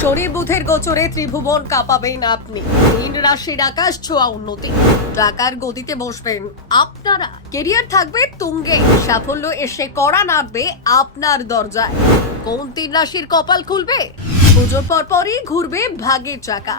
শনি বুধের গোচরে ত্রিভুবন কাঁপাবেন আপনি। তিন রাশির আকাশ ছোঁয়া উন্নতি। টাকার গতিতে বসবেন আপনারা। কেরিয়ার থাকবে তুঙ্গে। সাফল্য এসে করা নাড়বে আপনার দরজায়। কোন তিন রাশির কপাল খুলবে? পুজোর পর পরই ঘুরবে ভাগের চাকা।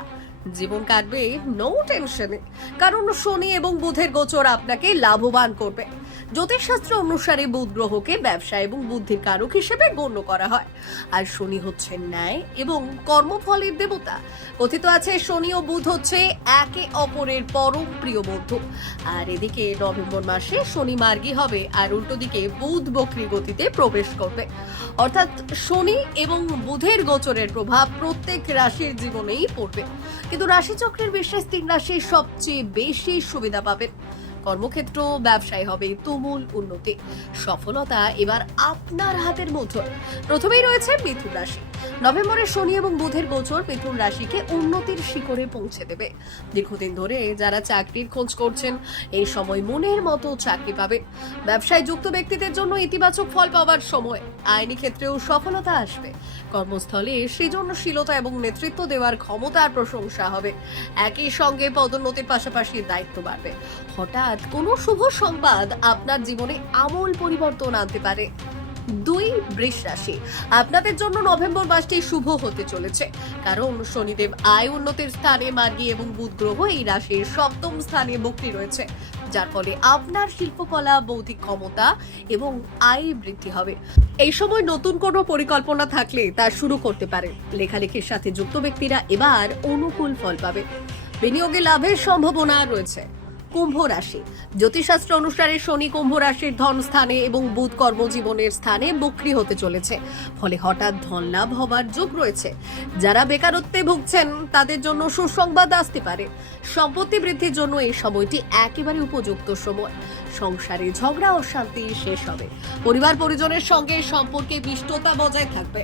জীবন কাটবে নো টেনশনে কারণ শনি এবং বুধের গোচর আপনাকে লাভবান করবে। জ্যোতিষশাস্ত্র অনুসারে বুধ গ্রহকে ব্যবসা এবং বুদ্ধির কারক হিসেবে গণ্য করা হয়। আর শনি হচ্ছে ন্যায় এবং কর্মফলের দেবতা। কথিত আছে, শনি ও বুধ হচ্ছে একে অপরের পরম প্রিয় বন্ধু। আর এদিকে নভেম্বর মাসে শনি মার্গী হবে, আর উল্টো দিকে বুধ বক্রি গতিতে প্রবেশ করবে। অর্থাৎ শনি এবং বুধের গোচরের প্রভাব প্রত্যেক রাশির জীবনেই পড়বে। কিন্তু রাশিচক্রের বিশ্বাস তিন রাশি সবচেয়ে বেশি সুবিধা পাবেন। কর্মক্ষেত্র, ব্যবসায় হবে তুমুল উন্নতি। সফলতা এবার আপনার হাতের মুঠোয় প্রথমেই রয়েছে মিথুন রাশি। নভেম্বরে শনি এবং বুধের গোচর মিথুন রাশিকে উন্নতির শিখরে পৌঁছে দেবে। দীর্ঘদিন ধরে যারা চাকরির খোঁজ করছেন, এই সময় মনের মতো চাকরি পাবে ব্যবসায় যুক্ত ব্যক্তিদের জন্য ইতিবাচক ফল পাওয়ার সময়। আইনি ক্ষেত্রেও সফলতা আসবে। কর্মস্থলে সৃজনশীলতা এবং নেতৃত্ব দেওয়ার ক্ষমতার প্রশংসা হবে। একই সঙ্গে পদোন্নতির পাশাপাশি দায়িত্ব বাড়বে। হঠাৎ কোনো শুভ সংবাদ আপনার জীবনে আমূল পরিবর্তন আনতে পারে। দুই বৃষ রাশি, আপনাদের জন্য নভেম্বর মাসটি শুভ হতে চলেছে। কারণ শনিদেব আয় উন্নতির স্থানে মার্গী এবং বুধ গ্রহ এই রাশির সপ্তম স্থানে বক্রি রয়েছে। যার ফলে আপনার শিল্পকলা, বৌদ্ধিক ক্ষমতা এবং আয় বৃদ্ধি হবে। এই সময় নতুন কোনো পরিকল্পনা থাকলে তা শুরু করতে পারে লেখালেখির সাথে যুক্ত ব্যক্তিরা এবার অনুকূল ফল পাবে। বিনিয়োগে লাভের সম্ভাবনা রয়েছে। কুম্ভ রাশি। জ্যোতিষশাস্ত্র অনুসারে শনি কুম্ভ রাশির ধন স্থানে এবং বুধ কর্মজীবনের স্থানে বক্রি হতে চলেছে। ফলে হঠাৎ ধন লাভ হবার যোগ রয়েছে। যারা বেকারত্বে ভুগছেন, তাদের জন্য সুসংবাদ আসতে পারে। সম্পত্তি বৃদ্ধির জন্য এই সময়টি একেবারে উপযুক্ত সময়। সংসারে ঝগড়া ও শান্তি শেষ হবে। পরিবার পরিজনের সঙ্গে সম্পর্কে মিষ্টতা বজায় থাকবে।